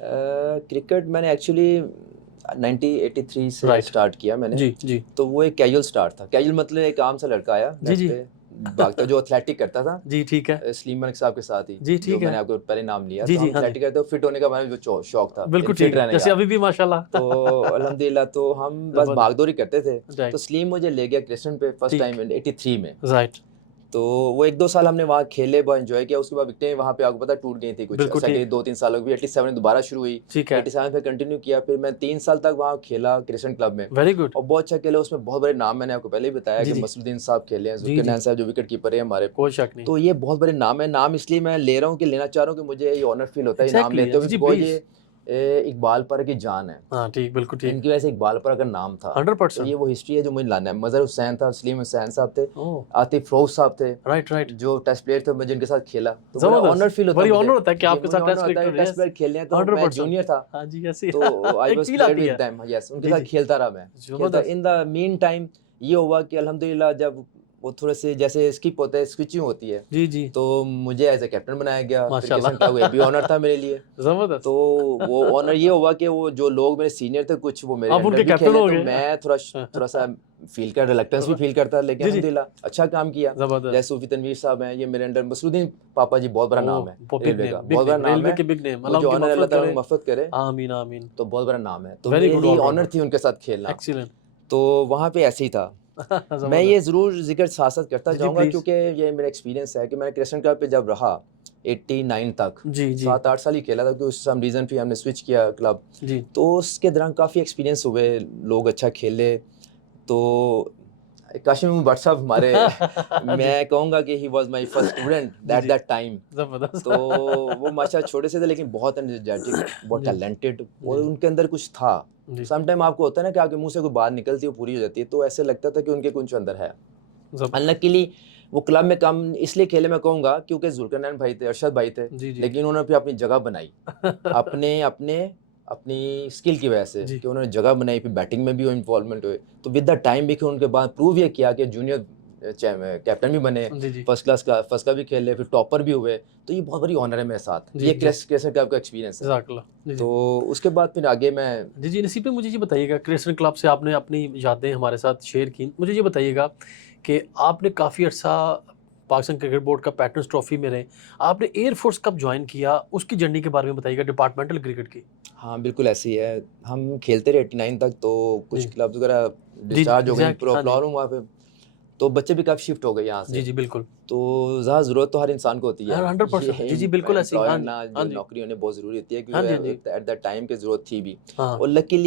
Cricket मैंने actually 1983 से right. Start किया मैंने। जी जी तो वो एक कैजुअल स्टार्ट था। कैजुअल मतलब एक आम सा लड़का आया जी नेट जी पे भागता, जो एथलेटिक करता था जी ठीक है सलीम मलिक साहब के साथ ही, जी जो ठीक है मैंने आपको पहले नाम लिया। जी तो जी हम हाँ जी एथलेटिक करते, फिट होने का हमारा जो शौक था, बिल्कुल फिट ठीक है रहने जैसे का। अभी भी माशाल्लाह। तो अल्हम्दुलिल्लाह, तो हम बस जबरदस्त। भाग दौड़ ही करते थे। राइट तो सलीम मुझे ले गया क्रिस्टन पे फर्स्ट ठीक टाइम 83 में। राइट तो वो 1-2 साल हमने वहाँ खेले, बहुत एंजॉय किया। उसके बाद विकेटें वहाँ पे आपको पता टूट गई थी कुछ, बिल्कुल सेकंड ठीक 2-3 सालों की। 87 में दोबारा शुरू हुई, ठीक है 87 पे कंटिन्यू किया। फिर मैं 3 साल तक वहाँ खेला क्रिस्टन क्लब में, वेरी गुड और बहुत अच्छा खेला। उसमें बहुत बड़े नाम मैंने आपको पहले ही बताया जी कि जी मसरुद्दीन साहब खेले हैं, जी जुल्कर जी नैन साहब जो विकेट कीपर है हमारे। कोई शक नहीं तो ये बहुत बड़े नाम है। नाम इसलिए मैं ले रहा हूँ कि लेना चाह रहा हूँ कि मुझे ये ऑनर फील होता है ये नाम एग्जैक्टली लेते जी हुए, जी बिकॉज प्लीज ये इकबाल पर की जान है। हाँ ठीक बिल्कुल ठीक इनकी वजह से इकबाल पर अगर नाम था, तो 100% ये वो हिस्ट्री है जो मुझे लाना है। मजहर हुसैन था, सलीम हुसैन साहब थे, ओह आतिफ रोफ साहब थे, राइट राइट जो टेस्ट प्लेयर थे, मैं जिनके साथ खेला। तो बड़ा ऑनर जबरदस्त फील होता बड़ी मुझे। ऑनर होता है कि जी, आपके मुझे साथ ऑनर टेस्ट होता है क्रिकेटर टेस्ट यस प्लेयर खेलने हैं। तो मैं 100% जूनियर था, हाँ जी ऐसे तो आई एक वाज फील प्लेयर आती विद है देम। यस, उनके जी साथ जी खेलता रहा मैं, खेलता। जबरदस्त इन द मीन टाइम ये हुआ कि अल्हम्दुलिल्लाह, जब वो थोड़े से जैसे स्किप होता है, स्विचिंग होती है, जी जी तो मुझे एज ए कैप्टन बनाया गया। फिर किशन माशाल्लाह क्लब ये भी ऑनर था मेरे लिए। तो जबरदस्त वो ऑनर ये हुआ कि वो जो लोग मेरे सीनियर थे, कुछ वो मेरे आप अंडर उनके भी कैप्टन खेले, हो तो गए मैं थोड़ा थोड़ा सा फील कर रिलक्टेंस भी फील करता, लेकिन जी जी अल्हम्दुलिल्लाह अच्छा काम किया। जैसे जबरदस्त सूफी तनवीर साहब हैं, ये मेरे अंडर। मसरुद्दीन पापा जी बहुत बड़ा नाम है, ओह बिग रेलवे का नेम बहुत बड़ा नाम रेलवे है। के बिग नेम अल्लाह मुझे उनकी ऑनर, अल्लाह मगफिरत ताला करे उनकी मग़फ़िरत करे, आमीन आमीन तो बहुत बड़ा नाम है। तो वेरी मेरे गुड लिए ऑनर ऑलराउंडर थी उनके साथ खेलना। एक्सीलेंट तो वहाँ पे ऐसे ही था। मैं ये जबरदस्त ज़रूर ज़िक्र साथ-साथ करता जी जी जाऊँगा, प्लीज क्योंकि ये मेरा एक्सपीरियंस है कि मैंने क्रिस्टन क्लब पे जब रहा 89 तक, जी जी 7-8 साल ही खेला था, क्योंकि सम रीज़न फिर हमने स्विच किया क्लब। जी तो उसके दौरान काफ़ी एक्सपीरियंस हुए, लोग अच्छा खेले। तो काशिम भट्ट साहब हमारे जी मैं कहूँगा कि he was my first student जी दैट जी दैट टाइम। जबरदस्त तो वो माशाल्लाह छोटे से थे, लेकिन बहुत एनर्जेटिक, बहुत जी टैलेंटेड, और जी उनके अंदर कुछ था। जी सम टाइम आपको होता है ना कि आपके मुँह से कोई बात निकलती है, वो पूरी हो जाती है, तो ऐसे लगता था कि उनके कुछ अंदर है। जबरदस्त अनलकीली वो क्लब में कम इसलिए खेले, मैं कहूँगा, क्योंकि जुल्करनैन भाई थे, अरशद भाई थे, जी जी लेकिन उन्होंने फिर अपनी जगह बनाई। अपने अपने अपनी स्किल की वजह से, जी कि उन्होंने जगह बनाई, फिर बैटिंग में भी वो इन्वॉल्वमेंट हुए। तो विद द टाइम भी कि उनके बाद प्रूव ये किया कि जूनियर कैप्टन भी बने, जी जी फर्स्ट क्लास भी खेले, फिर टॉपर भी हुए। तो ये बहुत बड़ी ऑनर है मेरे साथ। जी ये जी कैसे का आपका एक्सपीरियंस है। जज़ाकल्लाह जी जी तो उसके बाद फिर आगे मैं जी जी नसीब में मुझे ये बताइएगा क्रिस्टन क्लब से आपने अपनी यादें हमारे साथ शेयर की मुझे ये बताइएगा कि आपने काफ़ी अर्सा पाकिस्तान क्रिकेट बोर्ड का पैटर्न्स ट्रॉफी में रहे आपने एयरफोर्स कब ज्वाइन किया उसकी जर्नी के बारे में बताइएगा डिपार्टमेंटल क्रिकेट की हाँ, बिल्कुल ऐसी है। हम खेलते रहे 89 तक, तो कुछ जी क्लब्स वगैरह जी जी डिस्चार्ज हो गई, एग्जैक्ट हाँ जी प्रॉब्लम हुआ फिर। तो बच्चे भी काफ़ी शिफ्ट हो गए यहाँ जी से। जी बिल्कुल तो ज़्यादा ज़रूरत तो हर इंसान को होती है। 100% ये जी जी बिल्कुल ऐसी एम्प्लॉय हाँ जी होना, हाँ जो जी नौकरी होनी बहुत ज़रूरी होती है, हाँ जी हाँ क्योंकि जी एट दैट टाइम की ज़रूरत थी भी। हाँ और लकीली